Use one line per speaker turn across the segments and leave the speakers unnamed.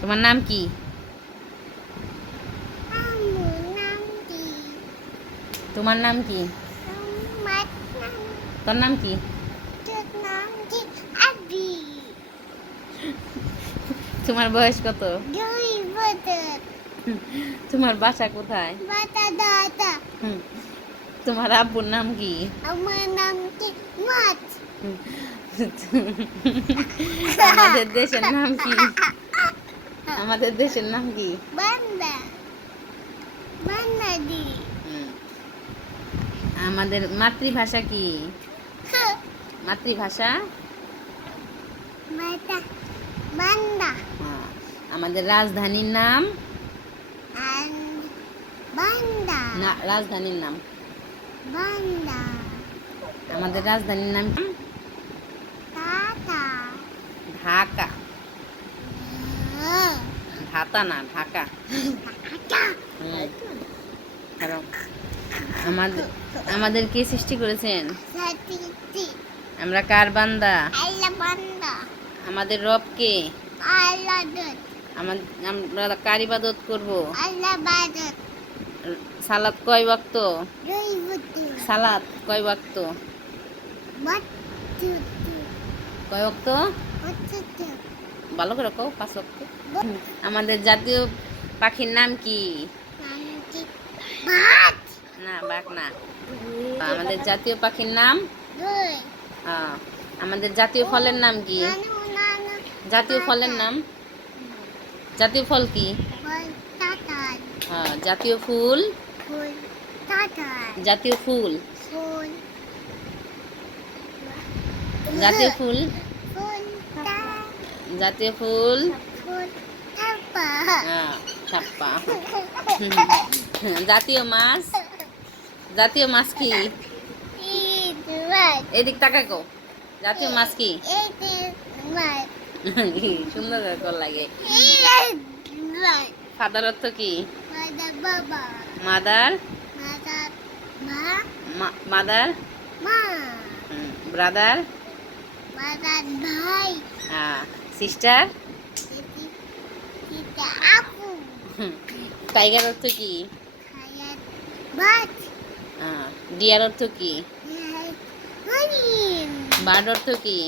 তোমার নাম কি? তোমার নাম কি? তোর নাম কি? তোমার বয়স কত? তোমার বাসা কোথায়? তোমার আব্বুর নাম কি?
আমার নাম কি? মাছ।
আমাদের দেশের নাম কি? আমাদের দেশের নাম কি?
বান্দা।
আমাদের মাতৃভাষা কি? মাতৃভাষা?
বাতা বান্দা।
হ্যাঁ। আমাদের রাজধানীর নাম?
বান্দা।
না রাজধানীর নাম।
বান্দা।
আমাদের রাজধানীর নাম ঢাকা। ঢাকা না, ঢাকা। আমাদের আমাদের কে সৃষ্টি করেছেন? আমরা কার বান্দা? আমাদের রব কে? আমরা কার ইবাদত করব? সালাত কয় ওয়াক্ত? সালাত কয় ওয়াক্ত? কয় ওয়াক্ত? ভালো করে কও, পাঁচ ওয়াক্ত। আমাদের জাতীয় পাখির নাম কি? না, বাঘ না। আমাদের জাতীয় পাখির নাম? আমাদের জাতীয় ফলের নাম কি? জাতীয় ফলের নাম? জাতীয় ফল কি? জাতীয় ফুল? জাতীয় ফুল। জাতীয় ফুল? জাতীয় ফুল? ছাপ্পা জাতীয় মাছ? জাতীয় মাছ কি? এদিক তাকাই কো জাতীয় মাছ কি? সুন্দর কর লাগে। ফাদার অর্থ কি? Mother mother? ব্রাদার?
ভাই।
সিস্টার? টাইগার অর্থ কি? ডিয়ার অর্থ কি? বার্ড অর্থ কি?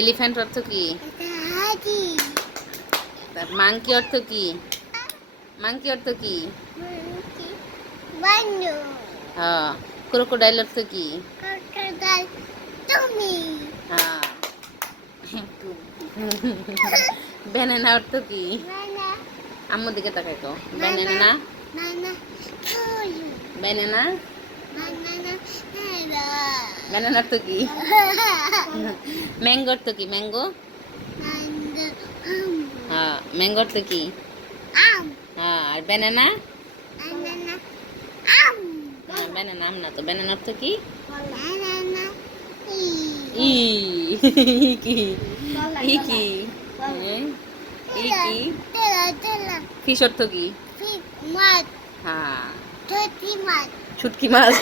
এলিফ্যান্ট অর্থ কি? মাংকি অর্থ কি? মাংকি অর্থ কি? ক্রোকোডাইল অর্থ কি?
কাকাদাল তুমি।
ব্যানানা অর্থ কি? আম্মুর দিকে তাকাই কো ব্যানানা ব্যানানা ব্যানানা অর্থ কি? ম্যাঙ্গো অর্থ কি? ম্যাঙ্গো হ্যাঁ ম্যাঙ্গো অর্থ কি? হ্যাঁ আর ব্যানানা ব্যানানা আম না তো ব্যানানা অর্থ কি? Iki. Iki. Iki.
Tela, tela.
কি শর্ত কি?
মাছ।
হ্যাঁ।
ছুটকি মাছ।
ছুটকি মাছ।